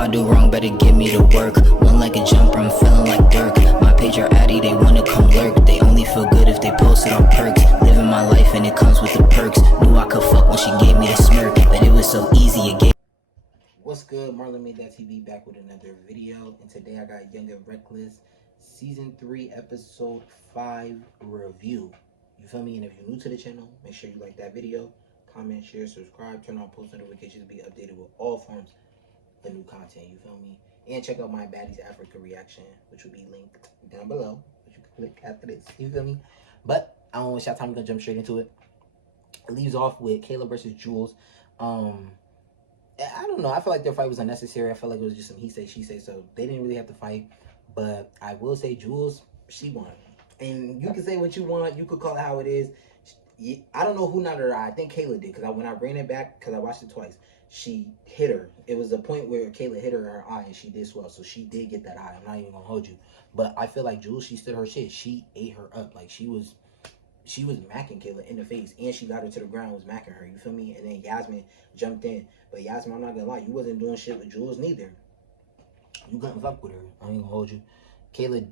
I do wrong, better give me the work. One like a jumper, I'm feeling like Dirk. My page are addy, they wanna come lurk. They only feel good if they post it on perks. Living my life and it comes with the perks. Knew I could fuck when she gave me the smirk, but it was so easy, it gave. What's good? MarlonmadethatTV back with another video, and today I got Young and Reckless Season 3 Episode 5 review. You feel me? And if you're new to the channel, make sure you like that video, comment, share, subscribe, turn on post notifications to be updated with all forms of new content. You feel me? And check out my Baddies Africa reaction, which will be linked down below, which you can click after this. You feel me? But I don't waste your time. We're gonna jump straight into it. It leaves off with Kayla versus Jules. I don't know. I feel like their fight was unnecessary. I felt like it was just some he say, she say. So they didn't really have to fight. But I will say Jules, she won. And you can say what you want. You could call it how it is. I don't know who nodded her eye. I think Kayla did. Because when I ran it back, because I watched it twice, she hit her. It was a point where Kayla hit her in her eye and she did swell. So she did get that eye. I'm not even going to hold you. But I feel like Jules, she stood her shit. She ate her up. Like she was macking Kayla in the face, and she got her to the ground, was macking her, you feel me? And then Yasmin jumped in. But Yasmin, I'm not gonna lie, you wasn't doing shit with Jules neither. You couldn't fuck with her. I ain't gonna hold you. Kayla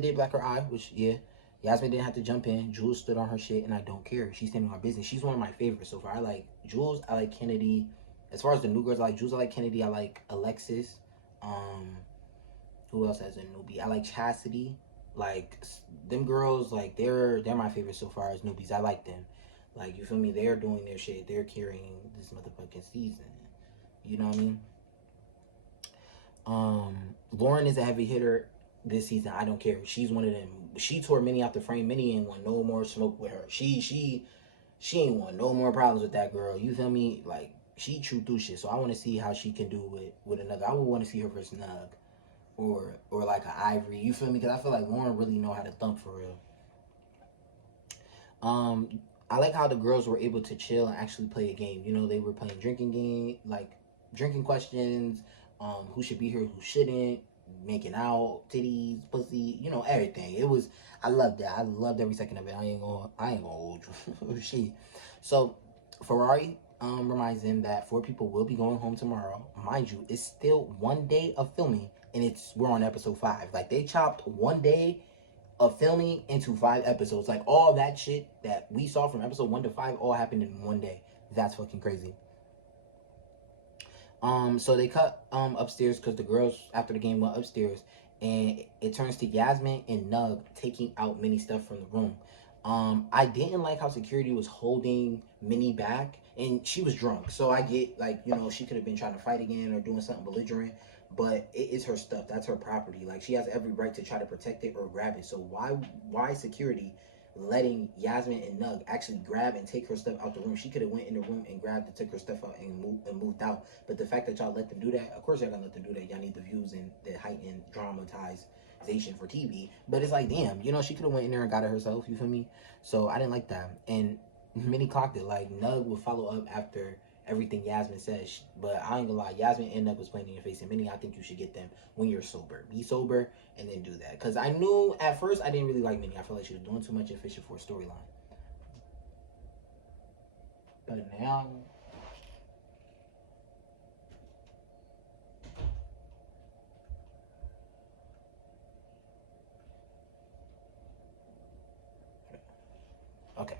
did black her eye, which, yeah. Yasmin didn't have to jump in. Jules stood on her shit, and I don't care. She's standing on her business. She's one of my favorites so far. I like Jules, I like Kennedy. As far as the new girls, I like Jules, I like Kennedy, I like Alexis. Who else has a newbie? I like Chastity. Like them girls, like they're my favorite so far as newbies. I like them. Like, you feel me? They're doing their shit. They're carrying this motherfucking season. You know what I mean? Lauren is a heavy hitter this season. I don't care. She's one of them. She tore Minnie out the frame. Minnie ain't want no more smoke with her. She ain't want no more problems with that girl. You feel me? Like, she chewed through shit. So I want to see how she can do with another. I would want to see her versus Nug. Or like an Ivory, you feel me? Because I feel like Lauren really know how to thump for real. I like how the girls were able to chill and actually play a game. You know, they were playing drinking game, like drinking questions, who should be here, who shouldn't, making out, titties, pussy, you know, everything. It was, I loved that. I loved every second of it. I ain't gonna hold you. Shit. So Ferrari reminds them that 4 people will be going home tomorrow. Mind you, it's still 1 day of filming. And we're on episode 5. Like, they chopped 1 day of filming into 5 episodes. Like, all that shit that we saw from episode 1 to 5 all happened in 1 day. That's fucking crazy. So they cut upstairs because the girls after the game went upstairs, and it turns to Yasmin and Nug taking out Minnie stuff from the room. I didn't like how security was holding Minnie back, and she was drunk. So I get, like, you know, she could have been trying to fight again or doing something belligerent. But it is her stuff. That's her property. Like, she has every right to try to protect it or grab it. So why security letting Yasmin and Nug actually grab and take her stuff out the room? She could have went in the room and grabbed and took her stuff out and moved out. But the fact that y'all let them do that, of course y'all gonna let them do that. Y'all need the views and the heightened dramatization for TV. But it's like, damn, you know, she could have went in there and got it herself. You feel me? So I didn't like that. And Minnie clocked it. Like, Nug would follow up after everything Yasmin says, but I ain't gonna lie, Yasmin and Nug was playing in your face, and Minnie, I think you should get them when you're sober. Be sober and then do that. Because I knew at first I didn't really like Minnie. I felt like she was doing too much and fishing for a storyline. But now, okay.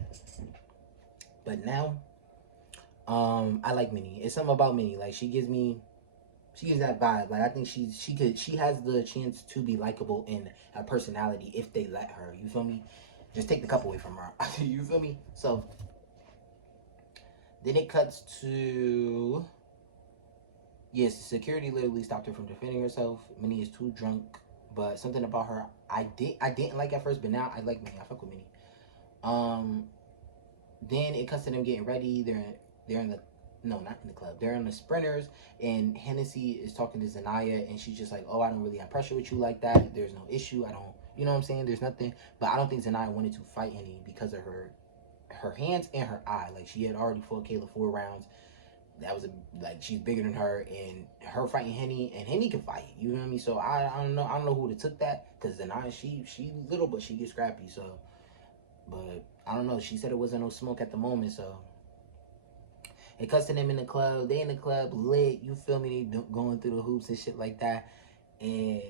But now, I like Minnie. It's something about Minnie. Like, she gives that vibe. Like, I think she has the chance to be likable and a personality if they let her. You feel me? Just take the cup away from her. You feel me? So then it cuts to, yes, security literally stopped her from defending herself. Minnie is too drunk, but something about her I didn't like at first, but now I like Minnie. I fuck with Minnie. Then it cuts to them getting ready. They're in the, no, not in the club. They're in the sprinters, and Hennessy is talking to Zanaya, and she's just like, oh, I don't really have pressure with you like that. There's no issue. I don't, you know what I'm saying? There's nothing. But I don't think Zanaya wanted to fight Henny because of her hands and her eye. Like, she had already fought Kayla 4 rounds. That was like, she's bigger than her, and her fighting Henny, and Henny can fight. You know what I mean? So I don't know who would have took that, because Zanaya, she little, but she gets scrappy. So, but I don't know. She said it wasn't no smoke at the moment, so. It cuts to them in the club. They in the club lit. You feel me? They going through the hoops and shit like that. And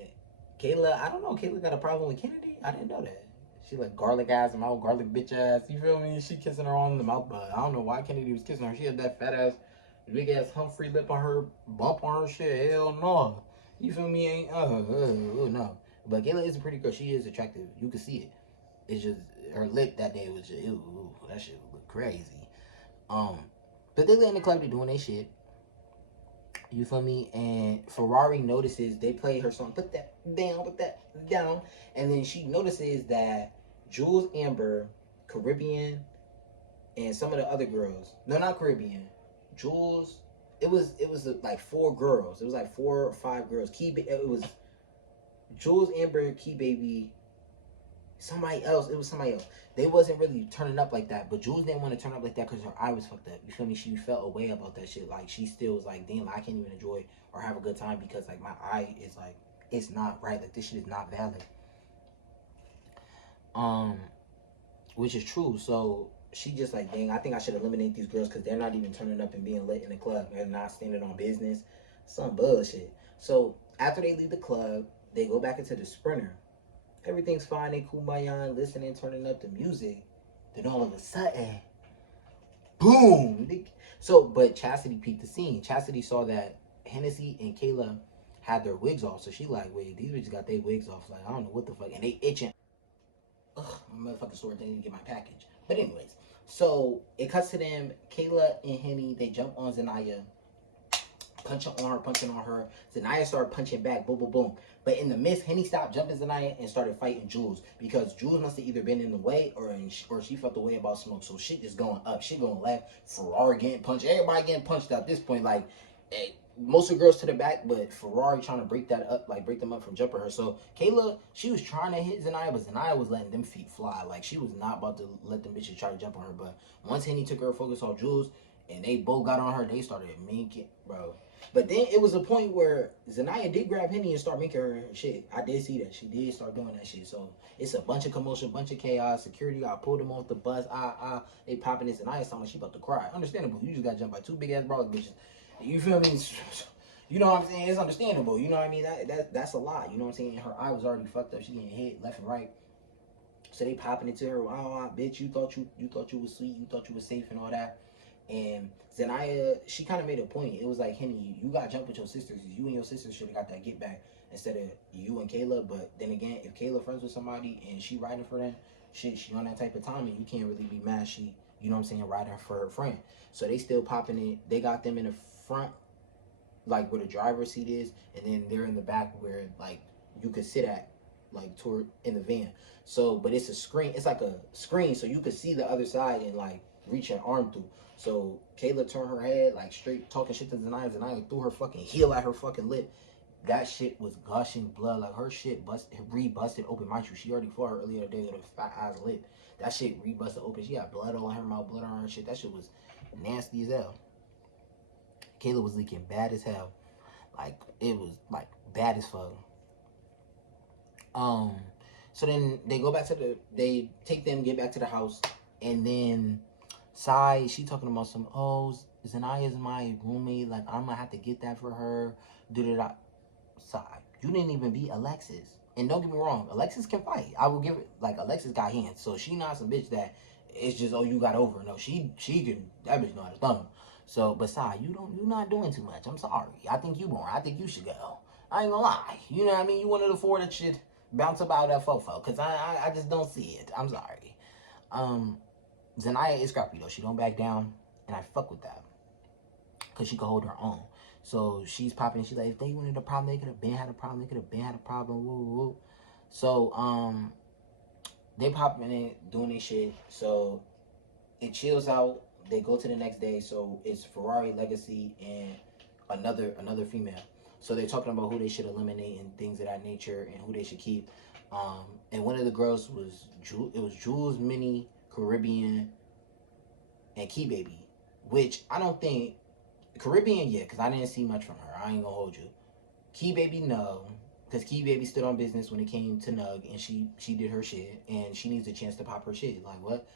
Kayla, I don't know. Kayla got a problem with Kennedy. I didn't know that. She like garlic ass mouth, garlic bitch ass. You feel me? She kissing her on the mouth, but I don't know why Kennedy was kissing her. She had that fat ass, big ass Humphrey lip on her, bump on her shit. Hell no. You feel me? Ain't no. But Kayla is a pretty girl. She is attractive. You can see it. It's just her lip that day was just that shit look crazy. But they in the club, they doing their shit. You feel me? And Ferrari notices they play her song, put that down. And then she notices that Jules, Amber, Caribbean, and some of the other girls. No, not Caribbean. Jules. It was like 4 girls. It was like 4 or 5 girls. It was Jules, Amber, Key Baby, somebody else. It was somebody else. They wasn't really turning up like that, but Jules didn't want to turn up like that because her eye was fucked up. You feel me? She felt a way about that shit. Like, she still was like, damn, I can't even enjoy or have a good time because, like, my eye is like, it's not right. Like, this shit is not valid. Which is true. So she just like, dang, I think I should eliminate these girls because they're not even turning up and being lit in the club. They're not standing on business. Some bullshit. So after they leave the club, they go back into the Sprinter. Everything's fine. They kumbaya, listening, turning up the music. Then all of a sudden, boom. So, but Chastity peeked the scene. Chastity saw that Hennessy and Kayla had their wigs off. So she like, wait, these bitches got their wigs off. Like, I don't know what the fuck. And they itching. Ugh, my motherfucking store didn't get my package. But anyways, so it cuts to them. Kayla and Henny, they jump on Zanaya. Punching on her. Zanaya started punching back. Boom, boom, boom. But in the midst, Henny stopped jumping Zanaya and started fighting Jules because Jules must have either been in the way or she felt the way about Smoke. So shit just going up, shit going left. Ferrari getting punched. Everybody getting punched at this point. Like, most of the girls to the back, but Ferrari trying to break that up, like break them up from jumping her. So Kayla, she was trying to hit Zanaya, but Zanaya was letting them feet fly. Like, she was not about to let them bitches try to jump on her. But once Henny took her focus on Jules and they both got on her, they started making, bro. But then it was a point where Zanaya did grab Henny and start making her shit. I did see that. She did start doing that shit. So it's a bunch of commotion, bunch of chaos. Security, I pulled them off the bus. They popping this. Zanaya sound like she about to cry. Understandable. You just got jumped by 2 big ass brawler bitches. You feel me? You know what I'm saying? It's understandable. You know what I mean? That's a lot. You know what I'm saying? Her eye was already fucked up. She getting hit left and right. So they popping into her. Oh, bitch, you thought you was sweet. You thought you was safe and all that. And Zanaya, she kind of made a point. It was like, Henny, you got jumped with your sisters. You and your sisters should have got that get back instead of you and Kayla. But then again, if Kayla friends with somebody and she riding for them, shit, she on that type of time, and you can't really be mad. She, you know what I'm saying, riding for her friend. So they still popping it. They got them in the front, like where the driver's seat is, and then they're in the back where like you could sit at, like toward in the van. So, but it's a screen. It's like a screen, so you could see the other side and like reach your arm through. So Kayla turned her head like straight, talking shit to Zanaya. Zanaya threw her fucking heel at her fucking lip. That shit was gushing blood. Like, her shit re-busted open. Mind you, she already fought her earlier today with a fat ass lip. That shit re-busted open. She got blood all in her mouth, blood on her shit. That shit was nasty as hell. Kayla was leaking bad as hell. Like, it was like bad as fuck. So then they go back to they take them, get back to the house, and then Sai, she talking about some, oh, Zanaya's my roommate, like, I'm gonna have to get that for her. Sai, you didn't even beat Alexis. And don't get me wrong, Alexis can fight. I will give it, like, Alexis got hands. So she not some bitch that it's just, oh, you got over. No, she can, that bitch know how to thumb. So, but Sai, you're not doing too much. I'm sorry. I think you more. I think you should go. I ain't gonna lie. You know what I mean? You one of the 4 that should bounce up out of that fofo. Because I just don't see it. I'm sorry. Zanaya is scrappy though. She don't back down, and I fuck with that because she can hold her own. So she's popping. She's like, if they wanted a problem, they could have been had a problem. They could have been had a problem. Woo, woo. So they popping in, doing this shit. So it chills out. They go to the next day. So it's Ferrari, Legacy, and another female. So they're talking about who they should eliminate and things of that nature, and who they should keep. And one of the girls was Jules, Minnie, Caribbean, and Key Baby, which I don't think Caribbean, yeah, because I didn't see much from her. I ain't gonna hold you. Key Baby, no, because Key Baby stood on business when it came to Nug, and she did her shit, and she needs a chance to pop her shit. Like, what?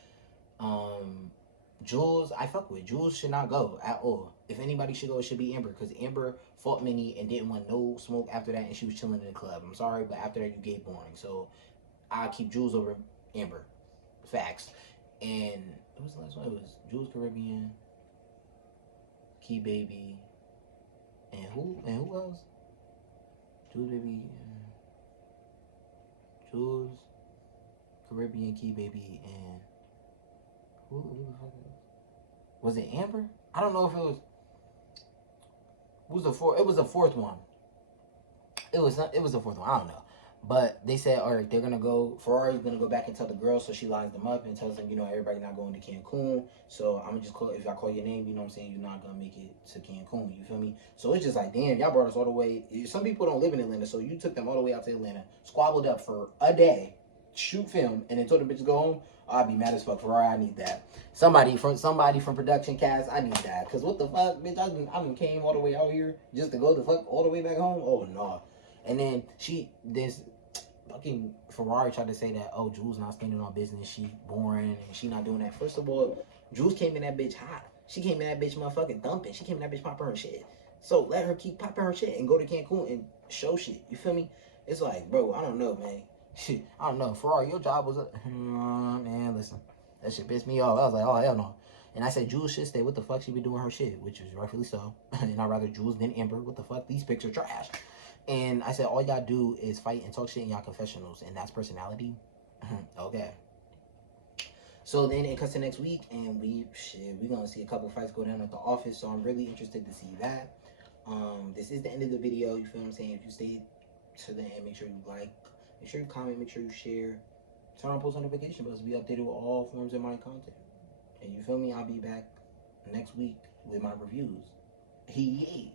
Jules, I fuck with. Jules should not go at all. If anybody should go, it should be Amber, because Amber fought Minnie and didn't want no smoke after that, and she was chilling in the club. I'm sorry, but after that, you gave boring. So I keep Jules over Amber. Facts. And what was the last one? It was Jules Caribbean, Key Baby, and who else? Jules Baby, Jules Caribbean, Key Baby, and who the fuck was it? Amber? I don't know if it was. Who was the fourth? It was the fourth one. It was the fourth one. I don't know. But they said, all right, they're gonna go. Ferrari's gonna go back and tell the girls, so she lines them up and tells them, you know, everybody not going to Cancun. So I'm gonna just call. If I call your name, you know what I'm saying, you're not gonna make it to Cancun. You feel me? So it's just like, damn, y'all brought us all the way. Some people don't live in Atlanta, so you took them all the way out to Atlanta, squabbled up for a day, shoot film, and then told them bitches go home. I'd be mad as fuck. Ferrari, I need that. Somebody from production cast, I need that. Cause what the fuck, bitch? I done came all the way out here just to go the fuck all the way back home. Oh no. And then this fucking Ferrari tried to say that, oh, Jules not standing on business, she boring, and she not doing that. First of all, Jules came in that bitch hot. She came in that bitch motherfucking dumping. She came in that bitch popping her shit. So let her keep popping her shit and go to Cancun and show shit. You feel me? It's like, bro, I don't know, man. Shit, I don't know. Ferrari, your job was man, listen. That shit pissed me off. I was like, oh, hell no. And I said, Jules should stay. What the fuck she be doing her shit? Which is rightfully so. And I'd rather Jules than Amber. What the fuck? These pics are trash. And I said, all y'all do is fight and talk shit in y'all confessionals. And that's personality? Okay. So then it cuts to next week. And we going to see a couple fights go down at the office. So I'm really interested to see that. This is the end of the video. You feel what I'm saying? If you stay to the end, make sure you like. Make sure you comment. Make sure you share. Turn on post notification bells to be updated with all forms of my content. And you feel me? I'll be back next week with my reviews. Hey.